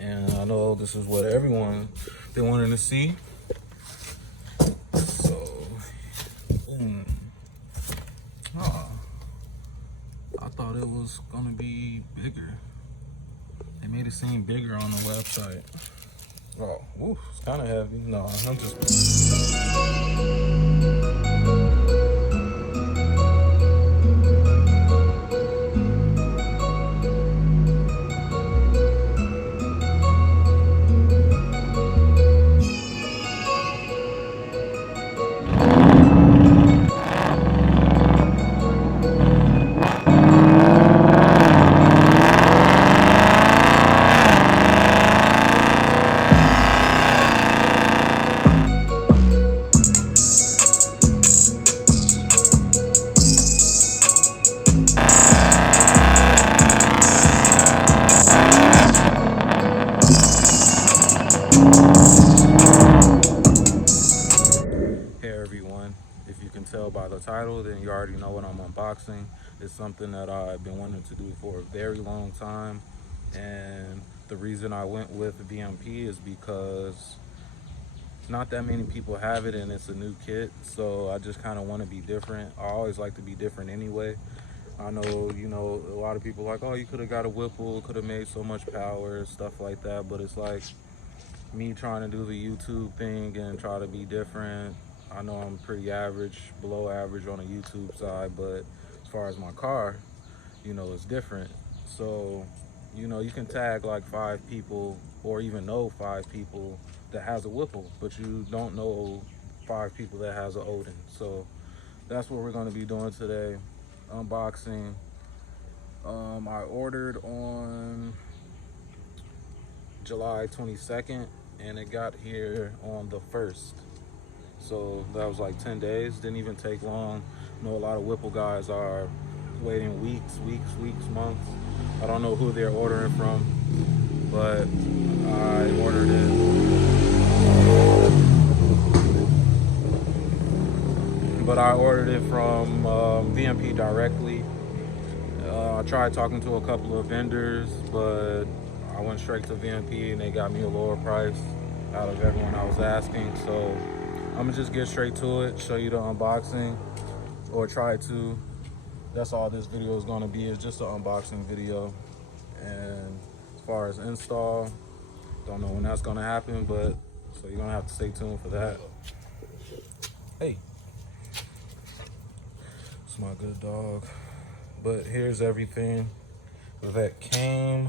And I know this is what everyone they wanted to see. So, boom. Oh, I thought it was gonna be bigger. They made it seem bigger on the website. Oh, oof, it's kind of heavy. No, I'm just. If you can tell by the title, then you already know what I'm unboxing. It's something that I've been wanting to do for a very long time, and the reason I went with VMP is because not that many people have it and it's a new kit, so I just kind of want to be different. I always like to be different anyway. I know, you know, a lot of people are like, oh, you could have got a Whipple, could have made so much power, stuff like that, but it's like me trying to do the YouTube thing and try to be different. I know I'm pretty average, below average on the YouTube side, but as far as my car, you know, it's different. So, you know, you can tag like 5 people or even know 5 people that has a Whipple, but you don't know 5 people that has an Odin. So that's what we're going to be doing today, unboxing. I ordered on July 22nd and it got here on the 1st. So that was like 10 days, didn't even take long. I know a lot of Whipple guys are waiting weeks, months. I don't know who they're ordering from, but I ordered it. From VMP directly. I tried talking to a couple of vendors, but I went straight to VMP and they got me a lower price out of everyone I was asking. So I'm gonna just get straight to it, show you the unboxing, or try to. That's all this video is gonna be, is just an unboxing video. And as far as install, don't know when that's gonna happen, but so you're gonna have to stay tuned for that. Hey, it's my good dog. But here's everything that came.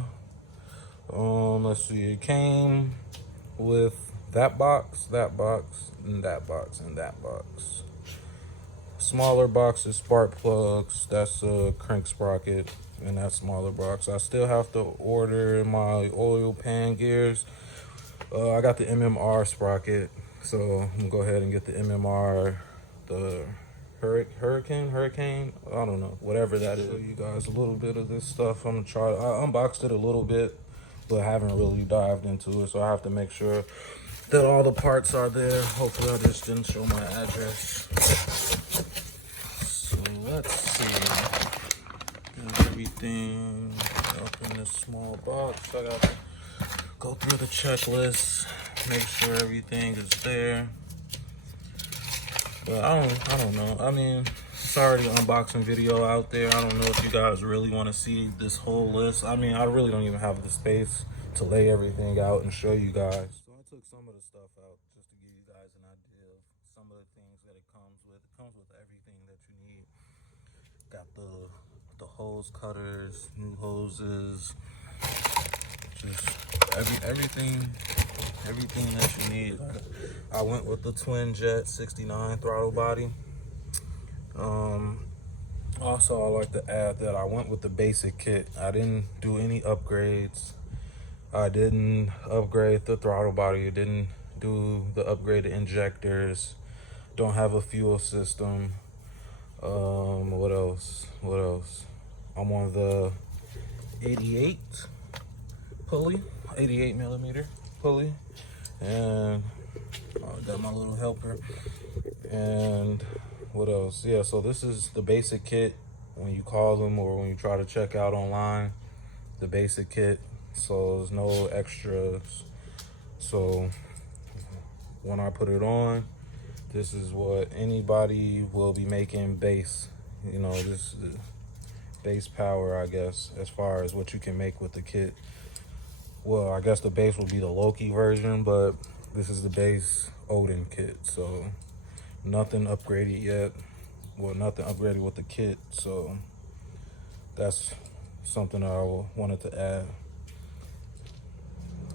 Let's see, it came with that box, and that box, and that box. Smaller box is spark plugs. That's a crank sprocket in that smaller box. I still have to order my oil pan gears. I got the MMR sprocket, so I'm gonna go ahead and get the MMR, the Hurricane, I don't know, whatever that is. Show you guys a little bit of this stuff. I'm gonna try. I unboxed it a little bit, but haven't really dived into it, so I have to make sure that all the parts are there. Hopefully I just didn't show my address. So let's see. Get everything up in this small box. I gotta go through the checklist, make sure everything is there. But I don't know. I mean, it's already an unboxing video out there. I don't know if you guys really want to see this whole list. I mean, I really don't even have the space to lay everything out and show you guys. So I took some of the stuff out just to give you guys an idea of some of the things that it comes with. It comes with everything that you need. Got the hose cutters, new hoses, just everything that you need. I went with the twin jet 69 throttle body. Also, I like to add that I went with the basic kit. I didn't do any upgrades. I didn't upgrade the throttle body. I didn't do the upgraded injectors. Don't have a fuel system. What else? I'm on the 88 pulley, 88 millimeter pulley, and I got my little helper. And what else? Yeah, so this is the basic kit when you call them or when you try to check out online. The basic kit, so there's no extras. So when I put it on, this is what anybody will be making base. You know, this is base power, I guess, as far as what you can make with the kit. Well, I guess the base will be the Loki version, but this is the base Odin kit. So nothing upgraded yet. Well, nothing upgraded with the kit. So that's something I wanted to add.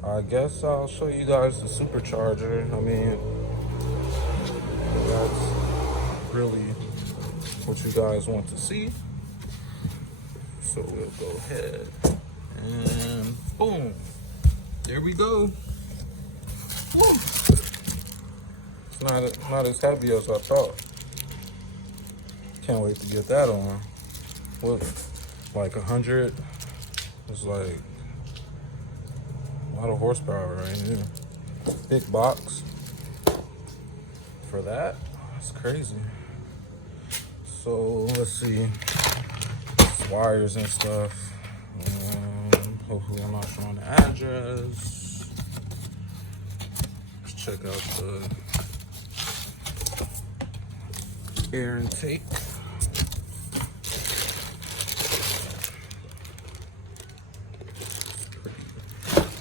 I guess I'll show you guys the supercharger. I mean, that's really what you guys want to see. So we'll go ahead and boom, there we go. Woo. It's not as heavy as I thought. Can't wait to get that on. What, like 100? It's like a lot of horsepower right here. Big box for that. That's crazy. So let's see. Wires and stuff. Hopefully I'm not showing the address. Let's check out the air intake.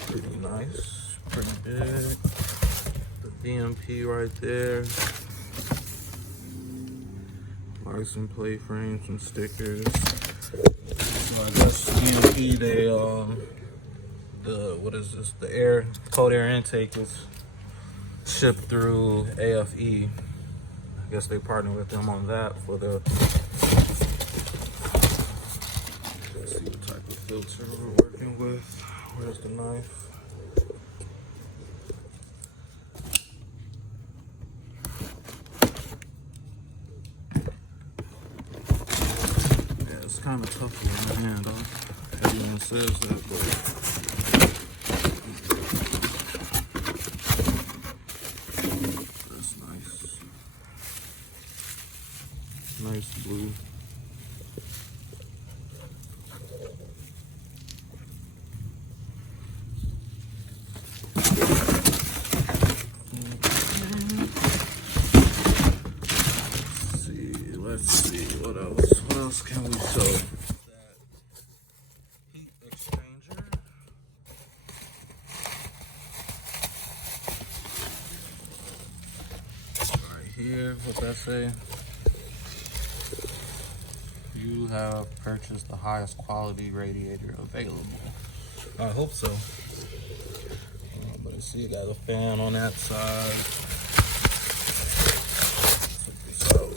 Pretty nice, pretty big. The VMP right there. License plate frame, some stickers. So I guess VMP, they what is this? The cold air intake is shipped through AFE. I guess they partner with them on that for the. Let's see what type of filter we're working with. Where's the knife? Yeah, it's kind of tough in my hand, though. Everyone says that, but. Nice blue. Let's see what else. What else can we show? That heat exchanger. Right here, what that say? You have purchased the highest quality radiator available. I hope so. But see, you got a fan on that side. Check this out.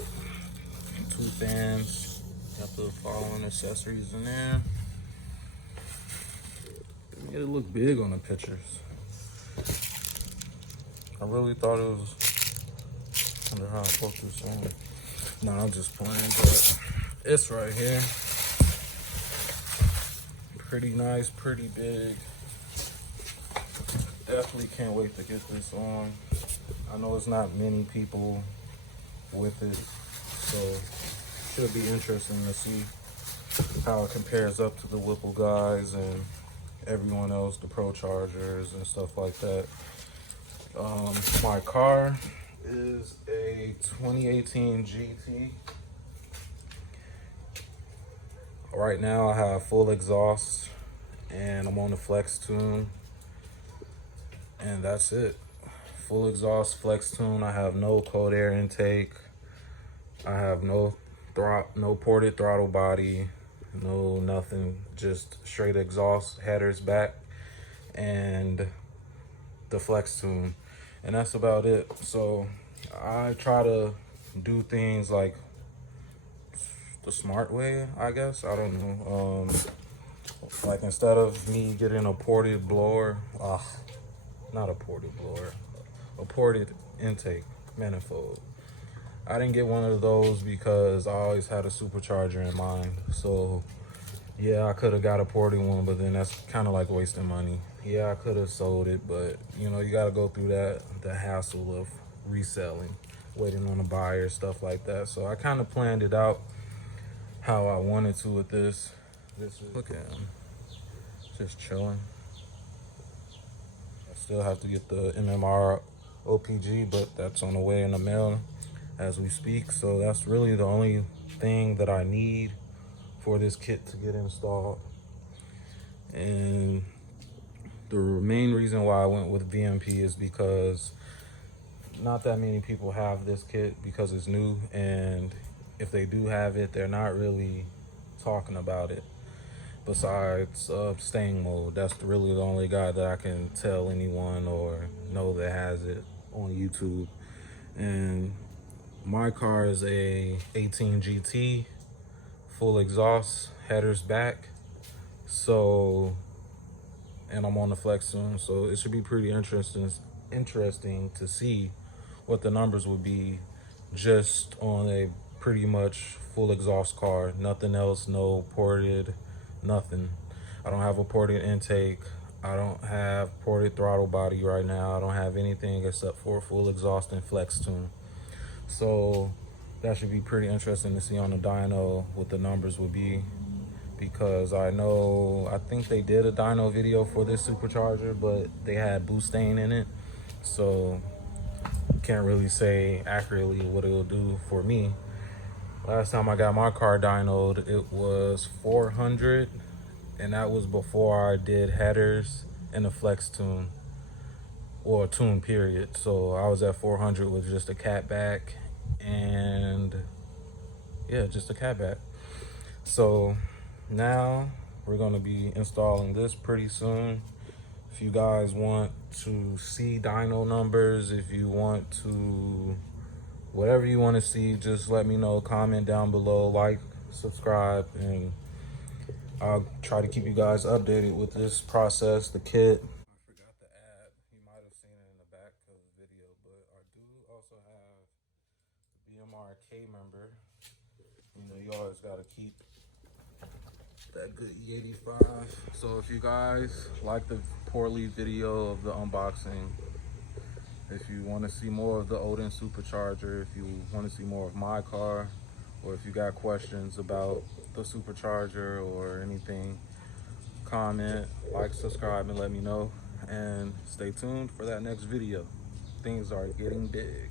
2 fans. Got the following accessories in there. It made it look big on the pictures. I really thought it was. I wonder how I focus on. No, I'm just playing, but. It's right here. Pretty nice, pretty big. Definitely can't wait to get this on. I know it's not many people with it, so should be interesting to see how it compares up to the Whipple guys and everyone else, the Pro Chargers and stuff like that. My car is a 2018 GT. Right now I have full exhaust and I'm on the flex tune, and that's it. Full exhaust, flex tune. I have no cold air intake. I have no ported throttle body, no nothing, just straight exhaust, headers back, and the flex tune, and that's about it. So I try to do things like the smart way, I guess. I don't know. Like instead of me getting a ported blower, not a ported blower, a ported intake manifold. I didn't get one of those because I always had a supercharger in mind. So yeah, I could have got a ported one, but then that's kind of like wasting money. Yeah, I could have sold it, but you know, you got to go through the hassle of reselling, waiting on a buyer, stuff like that. So I kind of planned it out how I wanted to with this. Look at him, just chilling. Still have to get the MMR OPG, but that's on the way in the mail as we speak. So that's really the only thing that I need for this kit to get installed. And the main reason why I went with VMP is because not that many people have this kit because it's new, and if they do have it, they're not really talking about it. Besides staying mode, that's really the only guy that I can tell anyone or know that has it on YouTube. And my car is a 18 GT, full exhaust, headers back. So, and I'm on the flex soon, so it should be pretty interesting to see what the numbers would be just on a pretty much full exhaust car. Nothing else, no ported, nothing. I don't have a ported intake. I don't have ported throttle body right now. I don't have anything except for full exhaust and flex tune. So that should be pretty interesting to see on the dyno what the numbers would be, because I think they did a dyno video for this supercharger, but they had butane in it, so can't really say accurately what it'll do for me. Last time I got my car dynoed, it was 400, and that was before I did headers and a flex tune, or a tune period. So I was at 400 with just a catback, and yeah, just a catback. So now we're gonna be installing this pretty soon. If you guys want to see dyno numbers, if you want to, whatever you want to see, just let me know. Comment down below, like, subscribe, and I'll try to keep you guys updated with this process, the kit. I forgot the ad. You might have seen it in the back of the video, but I do also have the VMRK member. You know, you always got to keep that good E85. So if you guys like the poorly video of the unboxing, if you want to see more of the Odin Supercharger, if you want to see more of my car, or if you got questions about the Supercharger or anything, comment, like, subscribe, and let me know. And stay tuned for that next video. Things are getting big.